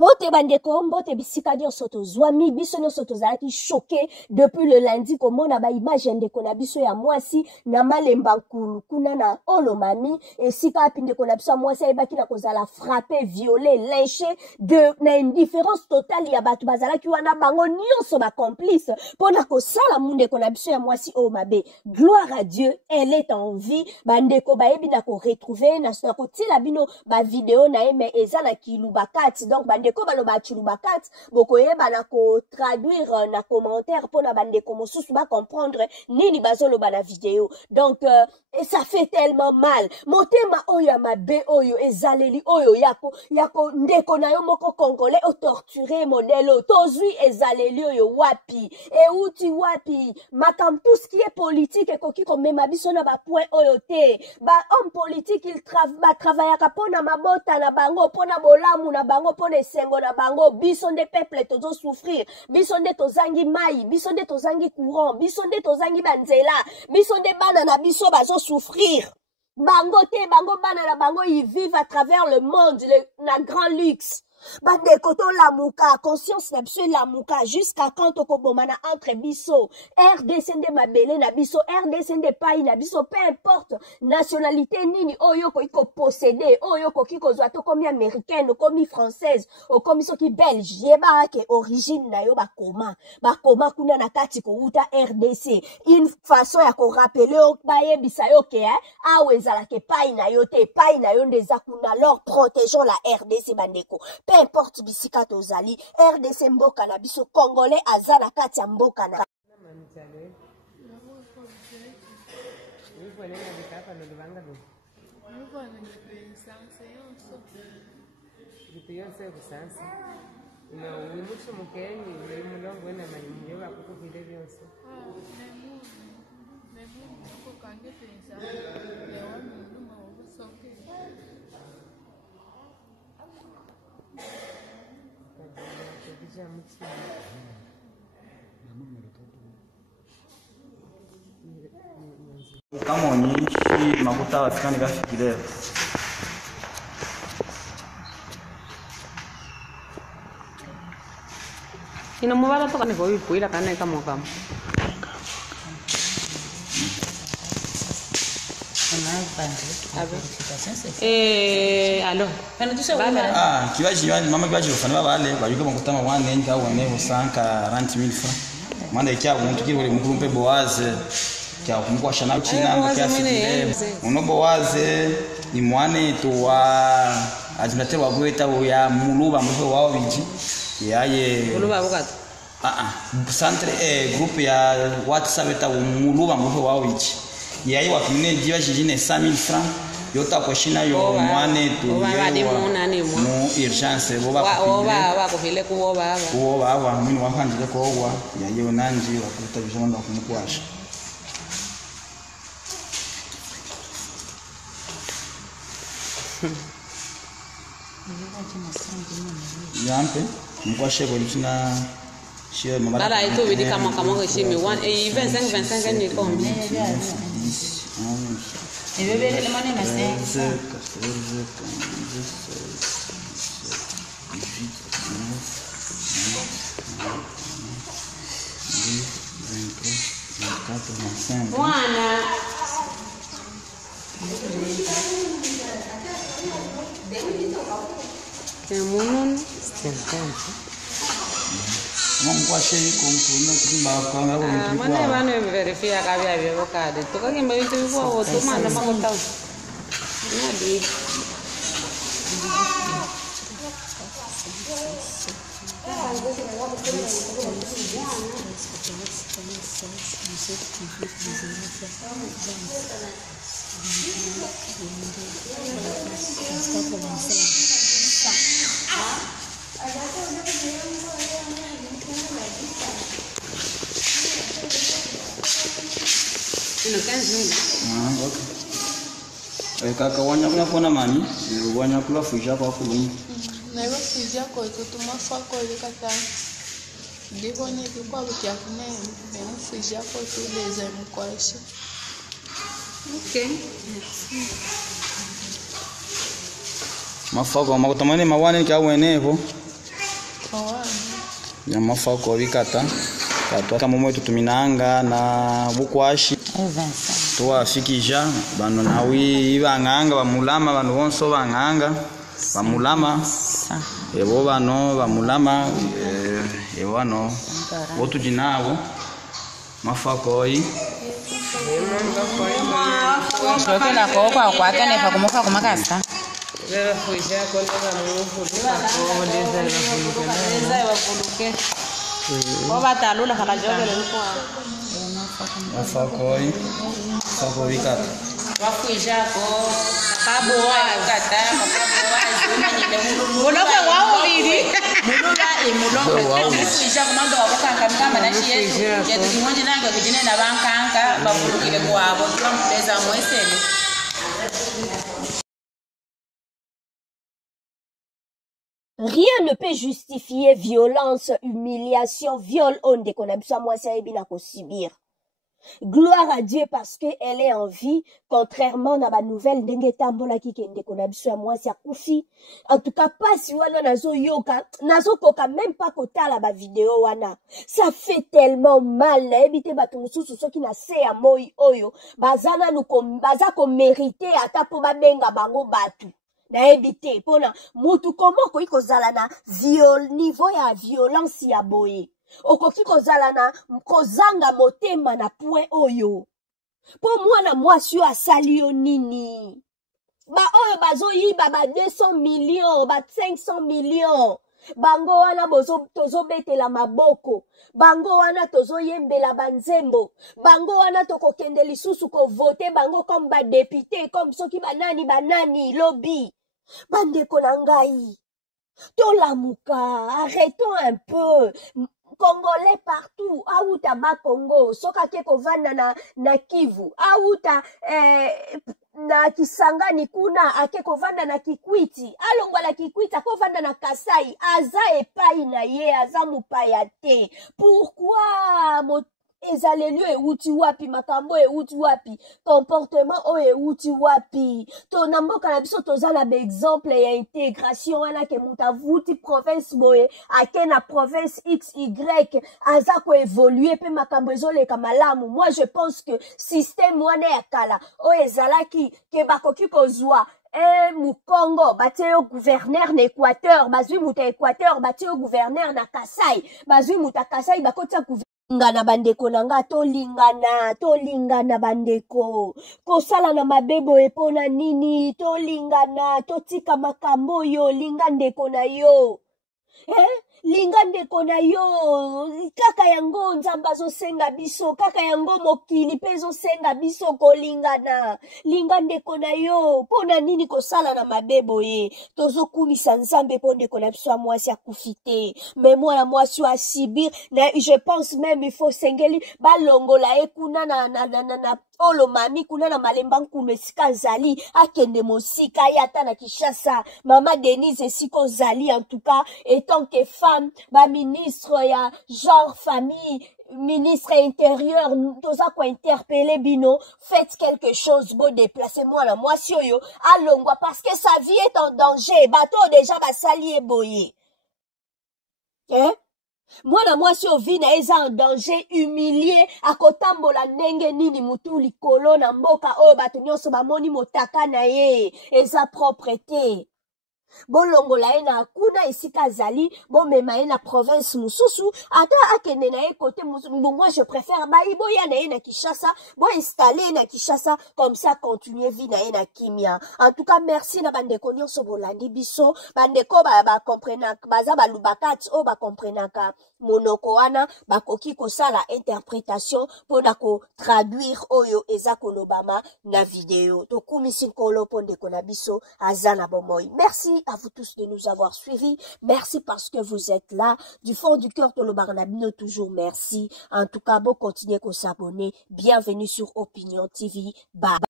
Pote bandeko, mbote bisika nyonso tozwami, biso nyonso tozalaki choqué depuis le lundi komona ba image ndeko na biso ya mwasi na malemba nkulu kuna na olomami esika api ndeko na biso ya mwasi ayebaki na kozala frappé, violé, lynché de na indifférence totale ya bato bazalaki wana bango nyonso ba complice pona kosala ndeko na biso ya mwasi o mabe. Gloire à Dieu, elle est en vie. Bandeko bayebi na ko retrouver na ko tila bino ba vidéo na eme eza na kilubakati donc bandeko baloba kilubakati bokoyeba na ko traduire na commentaire pona bandeko mosusu ba comprendre nini bazoloba na vidéo. Donc et ça fait tellement mal. Motema oyo mabe oyo ezaleli oyo yako ndeko na yo moko congolais o torturer modèle tozui ezaleli oyo wapi et uti wapi makam tout ce qui est politique et koki comme même biso na ba point oyo te ba homme politique il travaille pona mabota na bango pona bolamu na bango pona esengo na bango biso nde peuple tozo souffrir biso nde tozangi mai biso nde tozangi courant biso nde tozangi banzela biso nde bana na biso bazo souffrir bango te bango bana na bango ils vivent à travers le monde na grand luxe. Bandeko to lamuka conscience na biso lamuka jusqu'à quand okobomana entre biso RDC nde mabele na biso RDC nde pai na biso peu importe nationalité nini oyo ko posséder oyo ko kozwa to komi américaine komi française o komi soki belge yeba ke origine na yo bakoma kuna na kati ko uta RDC une façon ya ko rappeler o bayebisa yo ke awe ezala ke pai na yo te pai na yo ndeza kuna alors protégeons la RDC bandeko. Peu importe bisika tozali RDC mboka na biso congolais azala kati ya mboka na kama onyinshi makuta wafikani gafikire ino mubala toka ne goyi kuira kana kama kama alors kibaji mama kibaji ufana bale bayuka makuta mabane nka wane usanka 40000 francs manda ikia umuntu kiri mukuru mpe boaze kya kumukwa shana china kiasi uno boaze ni mwane to wa administrateur wa gweta ya muluba mbo wao biji yaye muluba bokata centre groupe ya WhatsApp eta muluba mbo wao biji yaye wapine jiba jijine 5000 francs yota koshina yo mwane to mu urgence boba kohile kuwo baba mimi wakanjile ko wa yaye nanji wakuta bijana kumukwasha Yampe, mkwashe kwa lipsina shie mabala. Dada ito widi kama shimi 25 ni kombi. Bebe le mane mase. Bwana Temunun stentante. Mkwashe kumtuna kimba kanga kwa mtu. Mane bana verifia kabya byo kade. Tukakimba bitu biko otomanda makota. Nadi. Okay. Kaka wanya kuna kona mani, wanya kula fuja kwa kulungu. Na hiyo fuja kwa kutuma fako ile kata. Ndiko ni kwa bukia kuna na fuja kwa tuleza mkwasha. Okay. Mafako makutamane mawane kwa wenevo. ya mafako bikata katwa kama mwe tutuminanga na bukwashi tuwafikisha bano nawi ibanganga bamulama bano bonso banganga bamulama ebo bano bamulama ebo bano botujinabo mafakoi Shokela ko kwa kane fa kumofa kumakasa. mafakoi fakovikata wafuijako kaboa kata muloko wao bili muloko wafuija komando wabukanga mkamba na shiye yetu kimonje nange kujine na bankanga babulukile kwabo twampeza mwesele. Rien ne peut justifier violence, humiliation, viol, onde qu'on a besoin moi ça ebina ko subir. Gloire à Dieu parce que elle est en vie, contrairement à ma nouvelle ndenge tambola ki kende qu'on a besoin moi ça kufi. En tout cas pas si wana nazo yoka, nazo koka même pas kota la ba vidéo wana. Ça fait tellement mal na ebite batu mususu soki na se ya moi oyo, bazana nu ko baza ko mériter ata po ba benga bango batu. Na ebite pona mutu komoko ikozala na niveau ya violence ya boye. Okoki kozala na kozanga motema na point oyo. Po mwana mwasi asali yo nini? Ba oyo bazo yiba ba 200 millions, ba 500 millions. Bango wana tozo betela maboko. Bango wana tozo yembela banzembo. Bango wana toko kende lisusu ko voter bango comme ba député, comme soki banani lobby. Bandeko na ngai. Tolamuka, arrêtons un peu. Congolais partout, auta ba Congo, soka ke kovanda na Kivu, auta na Kisangani kuna ake kovanda na Kikwiti, alongwa la Kikwiti akovanda na Kasai, aza epai na ye, aza mupaya te. Pourquoi ezalelio euti wapi, makambo euti wapi, comportement o euti wapi. To namboka na biso tozala ba exemple ya intégration wana ke mutavuti province boye ake na province XY aza ko évoluer pe makambo ezoleka malamu. Moi je pense que système wana ya kala o ezalaki ke bakoki kozwa Mukongo batie au gouverneur na Équateur, bazui muta Équateur batie au gouverneur na Kasai, bazui muta Kasai bakota ngana bandeko nanga tolingana bandeko kosala na mabebo epona nini tolingana totika makambo yo linga ndeko na yo linga ndeko na yo kaka yango nzamba zo senga biso kaka yango mokili pezo senga biso kolingana linga ndeko na yo pona nini kosala na mabebo ye tozo kumisa nzambe ponde kona biso mwasi akufite mais moi mwasi wa sibir na je pense même il faut sengeli balongola ekuna na olo mami kuna na malemba nkulu esika zali akende mosika yata na Kishasa mama Denise esiko zali en tout cas et tant que femme ba ministre ya genre famille ministre intérieur toza ko interpeller bino faites quelque chose go déplacez-moi la mwasi oyo alongwa parce que sa vie est en danger bato déjà basali eboye mwana mwasi ovina eza en danger humilié akotambola ndenge nini mutu likolo na mboka oyo bato nyonso bamoni motaka na ye eza propreté bolongola ye na kuna esika zali bomema ye na province mususu ata akende na ye côté mususu. Moi je préfère boya na ye na Kishasa bo installer na Kishasa comme ça continuer vie na ye na kimia. En tout cas merci na bandeko nyonso bolandi biso bandeko ba comprenaka baza balubakati o ba comprenaka monoko wana bakoki kosala interprétation pona ko traduire oyo eza kolobama na vidéo to kumisi nkolo pondeko na biso azana bomoi. Merci à vous tous de nous avoir suivis. Merci parce que vous êtes là. Du fond du cœur, de l'Obarnabino, toujours merci. En tout cas, bon, continuez à s'abonner. Bienvenue sur Opinion TV. Bye.